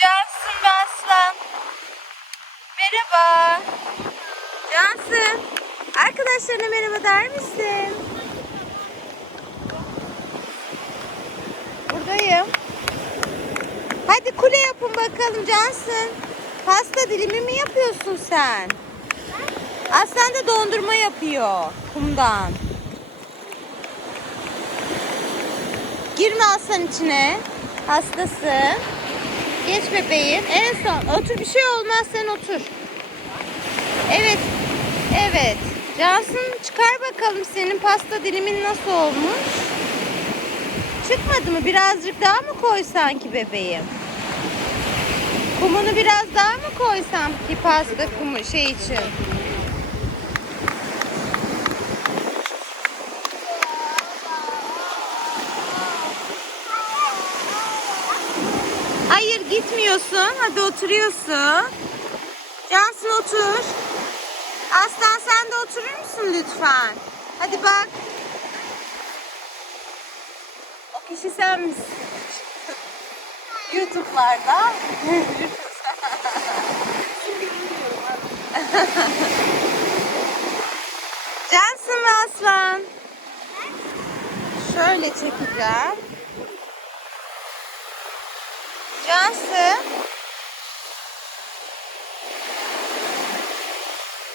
Cansın Aslan. Merhaba. Cansın. Arkadaşlarına merhaba der misin? Buradayım. Hadi kule yapın bakalım Cansın. Pasta dilimi mi yapıyorsun sen? Aslan da dondurma yapıyor kumdan. Girme Aslan içine. Hastasın. Geç bebeğim. En son. Otur bir şey olmaz sen otur. Evet. Evet. Cansın çıkar bakalım senin pasta dilimin nasıl olmuş? Çıkmadı mı? Birazcık daha mı koy sanki bebeğim? Kumunu biraz daha mı koysam ki pasta kumu şey için? Gitmiyorsun. Hadi oturuyorsun. Cansın otur. Aslan sen de oturur musun lütfen? Hadi bak. O kişi sen misin? YouTube'larda. Cansın ve Aslan. Şöyle çekeceğim. Cansu.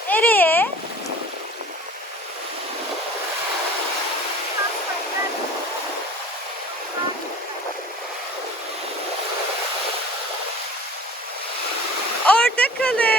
Nereye? Orada kalın.